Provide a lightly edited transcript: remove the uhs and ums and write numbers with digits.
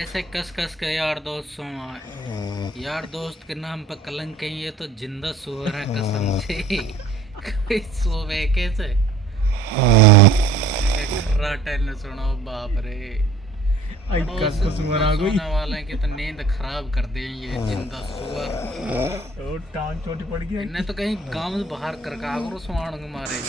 ऐसे कस कस के यार दोस्त सो यार दोस्त के नाम पर कलंक है, ये तो जिंदा सुअर है कसम से। कोई सोवे कैसे खर्राटे ने सुनो बाप रे। आई पड़ोस कस तो सुअर में आ गई। सोने वाले की तो नींद खराब कर दे ये जिंदा सुअर। ओ टांग चोटी पड़ गई। इन्हें तो कहीं गांव से बाहर कर करो सुहान मारे।